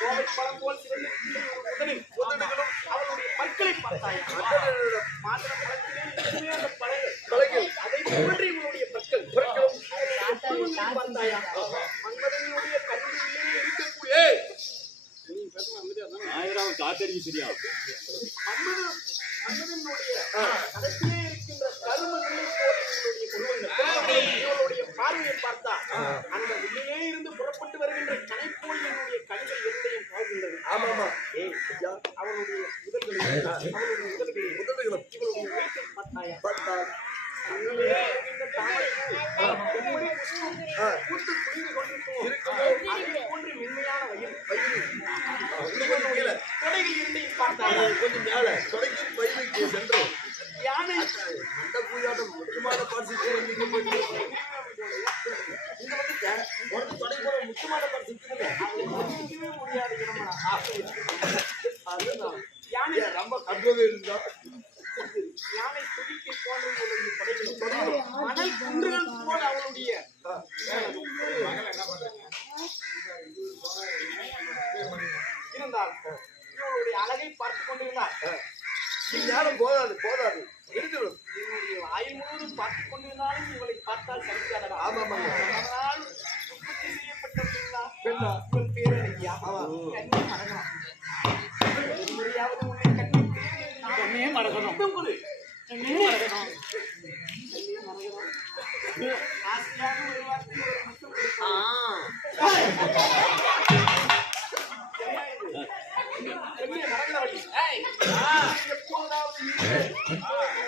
கோவை பழம் போல் உதடுகளும் அவளுடைய பற்களை பார்த்தாயா? மாத்திர பழத்திலே அந்த பழங்கள் அதை போன்று இவளுடைய பற்கள் பார்த்தாயா? மன்மதனுடைய கல்வியிலே இருக்கக்கூடிய காத்தறிவு சரியா மன்மதனுடைய கடைசியிலே இருக்கின்ற கருமகளை இவளுடைய பார்வையை பார்த்தா அந்த உள்ளே இருந்து புறப்பட்டு வருகின்ற கனைப்போல் என்னுடைய கண்கள் இரண்டையும் பார்க்கின்றது. ஆமாமா அவளுடைய உதடுகளும் இவளுடைய வயிற்றை பார்த்தாயா? பூத்து குளிர்ந்து கொண்டிருக்கும் போன்று மென்மையான வயிறு தொடைகள் இரண்டையும் பார்த்தாயா? கொஞ்சம் மேல தொடைக்கும் பயிருக்கு சென்று யானை அந்த பூஜாட்டம் முக்கியமான பரிசு உனக்கு தொடை போல முக்கியமான பரிசு முடியாது. யானை ரொம்ப கட்டுவே இருந்தா யானை துடிக்கை போன்ற மணல் குன்றுகள் போல் அவளுடைய இருந்தால் இவளுடைய அழகை பார்த்துக் கொண்டிருந்தார். ஞானம் போதாது போதாது இருந்துவிடும். என்னுடைய வாயில் முழுவதும் பார்த்துக் கொண்டிருந்தாலும் இவளை பார்த்தால் சரிக்காதடா. ஆமாம் அதனால் உற்பத்தி செய்யப்பட்ட பெண்ணா இவள் பேரழகியா கண்ணே மறக்கலாம். உன்னை கண்ணே மறக்கணும் கொடு கண்ணே மறக்கணும் ஆசையாக ஒரு வார்த்தை ஒரு முத்தம்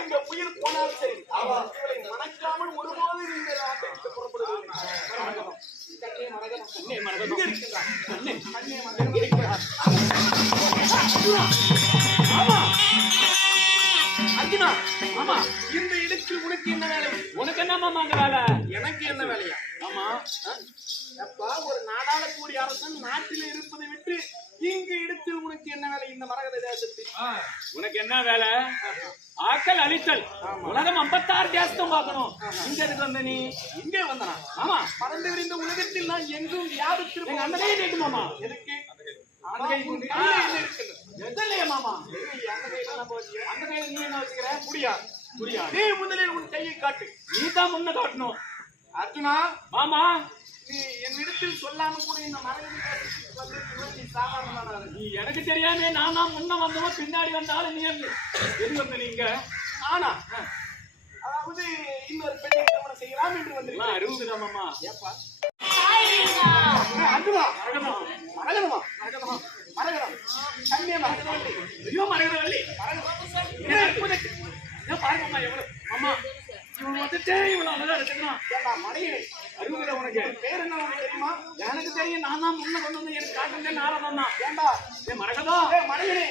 இந்த உயிர் போனாலும் சரி இவளை மணக்காமல் ஒருபோது இந்த நாட்டை விட்டு புறப்படுவதில்லை. கண்ணே மறக்கணும் கண்ணே மறக்கணும் கண்ணே கண்ணே மறக்கணும். ஆமா அர்ஜுனா ஆமா இந்த இடத்தில் உனக்கு என்ன வேலை? உனக்கு என்ன மாமா அங்க வேலை? எனக்கு என்ன வேலையா? ஆமா அப்பா ஒரு நாடாளக்கூடிய அரசன் நாட்டில் இருப்பதை விட்டு இங்கு இடத்தில் உனக்கு என்ன வேலை? இந்த மரகத தேசத்தில் உனக்கு என்ன வேலை? ஆக்கல் அழித்தல். உலகம் 56 தேசத்தை பார்க்கணும். இங்க இருக்கு வந்த நீ இங்கே வந்தனா? ஆமா பறந்து விரிந்த உலகத்தில் நான் எங்கும் வியாபித்திருப்பேன். எங்க அந்த கையை கேட்டு மாமா. எதுக்கு அந்த கை கொண்டு என்ன இருக்குது? எதில்லையே மாமா? அந்த கையில நான் போச்சு. அந்த கையில நீ என்ன வச்சுக்கிற? முடியாது புரியாது. நீ முதலில் உன் கையை காட்டு. நீ தான் முன்ன காட்டணும். அர்ஜுனா மாமா நீ என்னிடத்தில் சொல்லாம கூட இந்த மரகத தேசத்துக்கு வந்திருக்கிறது நீ சாதாரணமான நீ எனக்கு தெரியாம நானா முன்ன வந்தவன் பின்னாடி வந்தாலும் நீ எது வந்த நீங்க ஆனா அதாவது இன்னொரு பெண்ணை திருமணம் செய்யலாம் என்று வந்திருக்கேன். அறிவுக்குதான் மாமா. ஏப்பா அர்ஜுனா மரகதமா மரகதம் கண்ணே மரகதவல்லி. ஐயோ மரகதவல்லி பாருங்க மாமா எவ்வளவு மாமா இவன் வந்துட்டே இவ்வளவு அழகா இருக்குன்னா மனைவி அறிவுகிற உனக்கு பேர் என்ன உனக்கு தெரியுமா? எனக்கு தெரியும். நான் தான் முன்ன கொண்டு வந்து எனக்கு காட்டுறேன் நாரதம் தான். ஏண்டா ஏ மரகதா மனைவி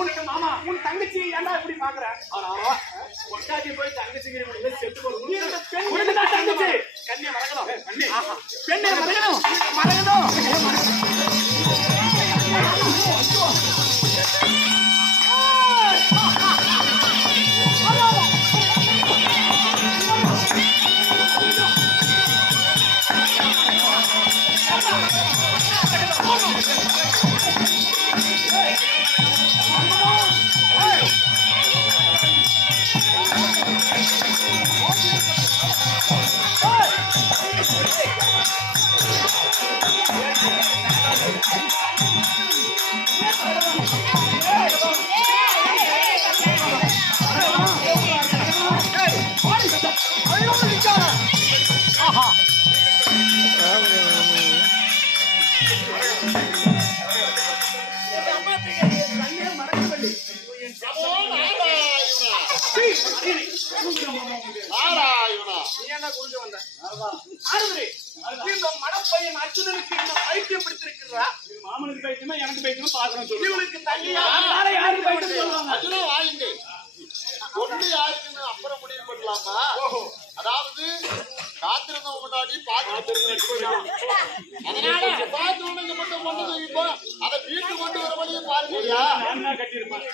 உனக்கு மாமா உன் தங்கச்சி ஏண்டா இப்படி பாக்குற? கொட்டாச்சி போய் தங்கச்சிக்கிற செத்து பெண் தங்கச்சி கண்ணே மரகதம் கண்ணே பெண்ணே மரகதம் மரகதம் மடப்பையன் அர்ஜுனனுக்கு என்ன பைத்தியம் பிடித்திருக்கிறா? மாமனுக்கு பைத்தியமா எனக்கு பைத்தியமா பாக்குறேன் சொல்லு. இவளுக்கு தனியா யாருக்கு பைத்தியம் சொல்லுவாங்க? அர்ஜுனா வாயுங்க ஒண்ணு யாருக்குன்னு அப்புறம் முடிவு பண்ணலாமா? அதாவது காத்திருந்தவங்க முன்னாடி அதனால பாத்து மட்டும் பண்ணது இப்போ அதை வீட்டு கொண்டு வர வழியும் பாருங்கய்யா. நான் கட்டியிருப்பேன்.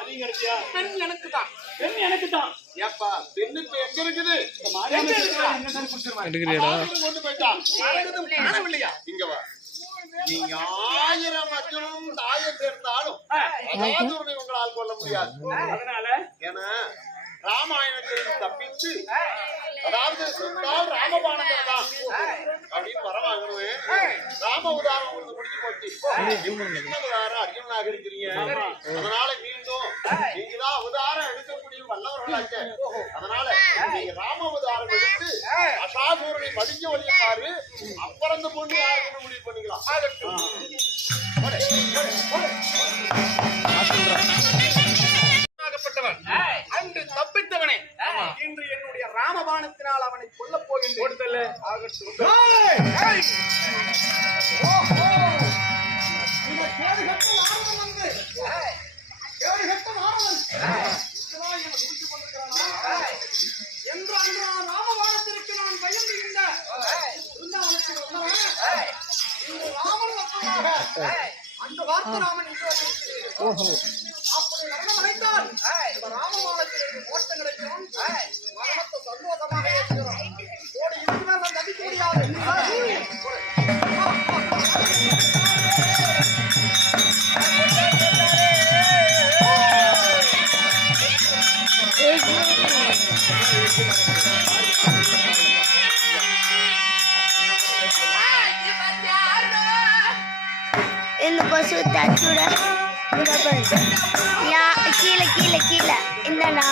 அதிகம் கிடைச்சியா? பெண் எனக்கு தான். பெண் எனக்கு தான். ஏப்பா பெண் இப்ப எங்க இருக்குது? கொண்டு போயிட்டான். காணவில்லையா? இங்க வா. நீங்க 1000 அர்ஜுனும் தாயை சேர்ந்தாலும் அசாதுரனை உங்களால் கொல்ல முடியாது. அதனால ஏன்னா ராமாயணத்தில் தப்பிச்சு அதாவது சொன்னால் ராமபாணங்கள் தான் அப்படின்னு வரவாங்கன்னு ராம உதாரணம் உங்களுக்கு முடிஞ்சு போச்சு. சின்ன உதாரணம் அர்ஜுனாக இருக்கிறீங்க. அதனால மீண்டும் நீங்கதான் அவதாரம் எடுக்கக்கூடிய வல்லவர்களாச்ச. அதனால நீங்க ராம உதாரணம் எடுத்து அசாசூரனை மடிஞ்ச வழியை பாரு. அப்புறம் இந்த பொண்ணு யாருன்னு முடிவு பண்ணிக்கலாம். அன்று தப்பித்தவனே இன்று என்னுடைய ராமபாணத்தினால் அவனை கொல்ல போகின்றேன். என்று அன்று ராமபாணத்திற்கு நான் பயந்துகின்ற அந்த வார்த்தை ராமன் அப்படி மரணம் அடைந்தால் இந்த ராமபாணத்திற்கு மோட்சம் கிடைக்கும். மரணத்தை சந்தோஷமாக ஏற்றுகிறோம். ஓடி இதுக்கு மேல் நான் தப்பிக்க முடியாது. ఎందుకో చూద్దా చూడపడదు కీల కీల కీల ఇందనా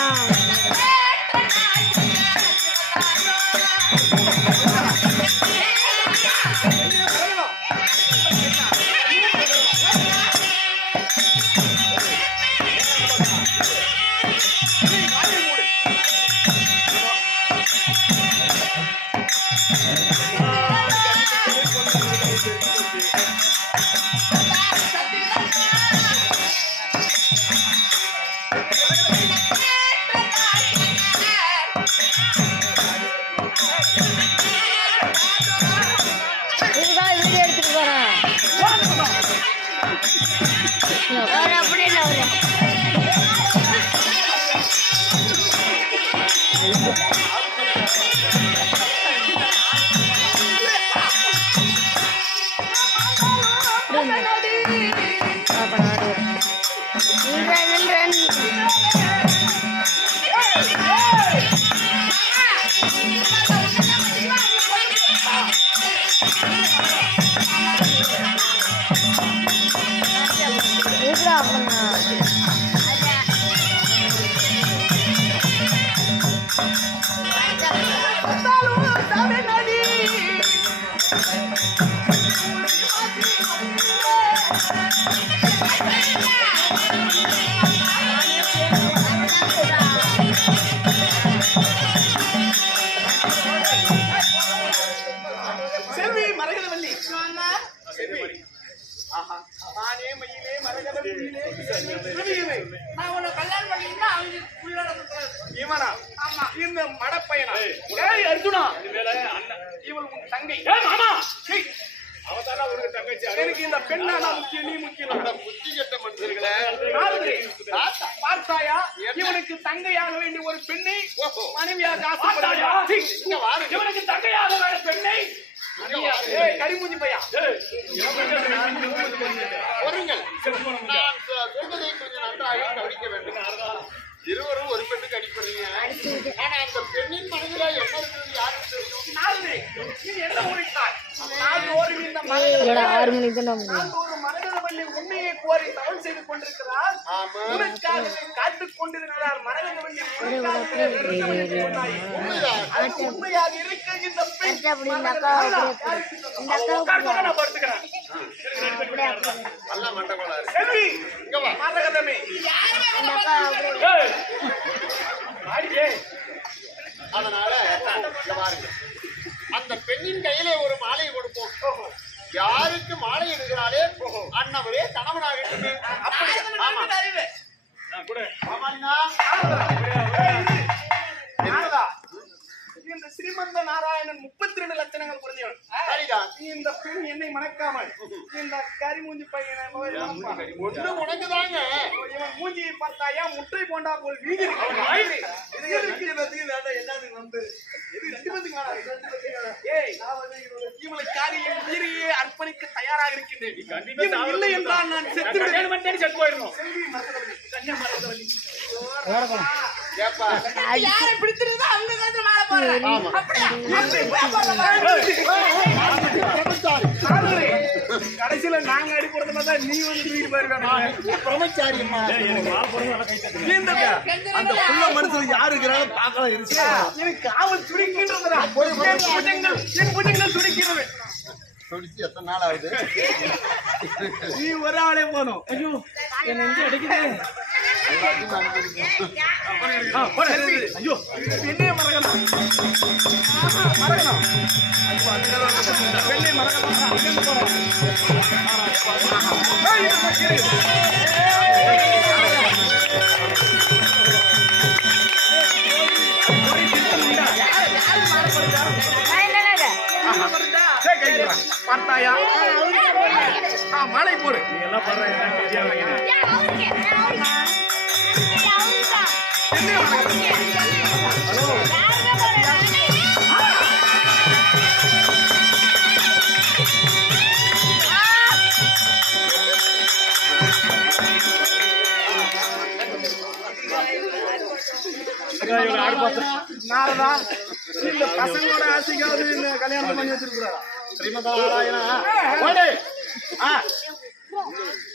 இந்த மடப்பையனா அர்ஜுனா இவள் உன் தங்கை. எனக்கு இந்த பெண்ணா முக்கியம், நீ முக்கியம். புத்தி கட்ட மனுஷர்களே பார்த்தாயா இவனுக்கு தங்கையாக வேண்டிய ஒரு பெண்ணை மனைவியாக ஆசைப்படுறாயா? இவனுக்கு தங்கையாக வேற பெண்ணை கரிமூஞ்சி பையா வருங்கள். நான் சொல்வதை கொஞ்சம் நன்றாக கவனிக்க வேண்டும். இருவரும் ஒரு பெண்ணுக்கு அடிப்படுறீங்க. ஆனா அந்த பெண்ணின் மனதில என்ன இருக்கிறது யாருக்கு தெரியும்? என்ன ஊரிட்டாய்? ஒரு மரகதவல்லி உண்மையை கோரி தவறு செய்து கொண்டிருக்கிறார். உனக்காகவே காத்துக் கொண்டிருக்கிறார். மரகதவல்லி உண்மையாக இருக்க இந்த பெண் மரகதமே அதனால அந்த பெண்ணின் கையிலே ஒரு மாலையை கொடுப்போம். யாருக்கு மாலை எடுக்கிறாளே அண்ணவரே கணவனாக இருக்கு. இந்த ஸ்ரீமந்த நாராயணன் 32 லட்சணங்கள் புரிஞ்சவன். இந்த பெண் என்னை மணக்காமல் இந்த கரிமூஞ்சி பையனை ஒண்ணு உனக்குதாங்க. இவன் மூஞ்சியை பார்த்தாயா முட்டை போண்டா போல் வீதி இவளுக்காக என் உயிரையே அர்ப்பணிக்க தயாராக இருக்கின்றேன். கண்டிப்பா இது இல்லை என்றால் நான் செத்து விடுவேன். கல்யாணம் பண்ணிட்டு செத்து போயிடணும். செல்வி மரகதவல்லி, கன்னியா மரகதவல்லி. ஏப்பா யாரை பிடிச்சிருந்தோ அவங்க வந்து மாலை போடுறேன். ஆமா சாதுரை, கடைசியில நாங்க அடி போடுறத பார்த்தா நீ வந்து தூக்கிட்டு போயிருக்க. பிரம்மச்சாரி அம்மா அந்த புள்ள மனசுல யாரு இருக்கிறாலும் பார்க்கலாம் இருக்கு எனக்கு காவல் துடிக்கின்றதுடா. என் புஜங்கள் துடிக்கிறது. துடிச்சு எத்தனை நாள் ஆகுது நீ ஒரு ஆளே போதும். ஐயோ என் நெஞ்சு அடிக்குது. எல்லாத்தையும் நான் செல்வி, ஐயோ பெண்ணே மரகதம், மரகதம். பெண்ணே மரகதம், அங்கிருந்து போறோம். ஏய், இது பக்கி. பார்த்தாயா? மழை போடு. நீ எல்லாம் பண்ற நாரதா, இந்த பசங்களோட ஆசைக்காவது இந்த கல்யாணம் பண்ணி வச்சிருக்கிறாரா?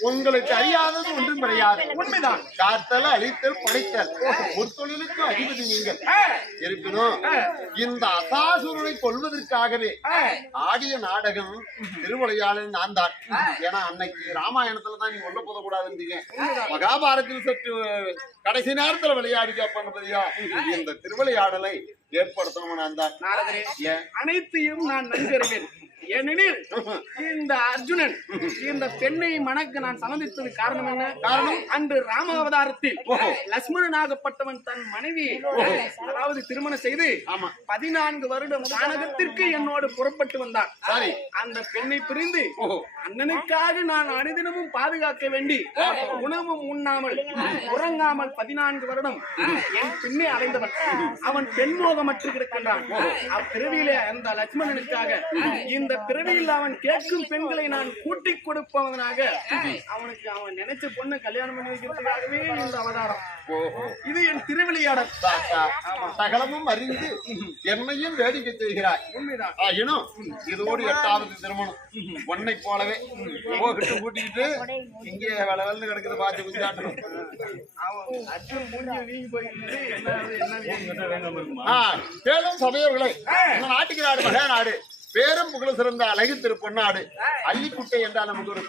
உங்களுக்கு அறியாதது ஒன்றும் கிடையாது. உண்மைதான். காத்தல், அழித்தல், படைத்தல் முத்தொழிலுக்கு அதிபதி நீங்கள். இருப்பினும் இந்த அசாசுரனை கொல்வதற்காகவே ஆடிய நாடகம் திருவிளையாடல் நான் தான். ஏன்னா அன்னைக்கு ராமாயணத்துல தான் நீ ஒண்ணு போதக்கூடாதுன்றீங்க. மகாபாரதத்தில் சற்று கடைசி நேரத்துல விளையாடிக்கா பண்ணபதியா இந்த திருவிளையாடலை ஏற்படுத்தணும் நான் தான். நாரதரே, அனைத்தையும் நான் நன்கறிவேன். ஏனெனில் இந்த அர்ஜுனன் இந்த பெண்ணை மணக்க நான் சம்மதித்தது காரணம் என்ன? காரணம் அன்று ராம அவதாரத்தில் லட்சுமணனாகப்பட்டவன் தன் மனைவி அதாவது திருமணம் செய்து 14 வருடம் கானகத்திற்கு என்னோடு புறப்பட்டு வந்தான். அந்த பெண்ணை பிரிந்து அண்ணனுக்காக நான் அனுதினமும் பாதுகாக்க வேண்டி உணவும் உண்ணாமல் உறங்காமல் 14 வருடம் என் பின்னே அடைந்தவன். அவன் பெண்மோகமற்று கிடக்கின்றான். அப்பிறவியிலே அந்த லட்சுமணனுக்காக இந்த பிறவியில் அவன் கேட்கும் பெண்களை நான் கூட்டிக் கொடுப்பவனாக அவனுக்கு அவன் நினைச்ச பொண்ணு கல்யாணம் பண்ணி வைக்கிறதுக்காகவே இந்த அவதாரம். இது என் திருவிளையாடல். சகலமும் அறிந்து என்னையும் வேடிக்கை செய்கிறாய். உண்மைதான். ஆயினும் இதோடு 8வது திருமணம் உன்னை போலவே போகிட்டு கூட்டிக்கிட்டு இங்கே வெளவெல்னு கிடக்குது பார்த்து குஞ்சாட்டம். அவன் அர்ஜுன் மூஞ்சி வீங்கி போயிருந்தது. பேரும் சபையவர்களை இந்த நாட்டுக்கு நாடு மகா நாடு பேரும் புகழ் சிறந்த அழகு திருப்பொன்னாடு அள்ளிக்குட்டை என்றால் நமக்கு ஒரு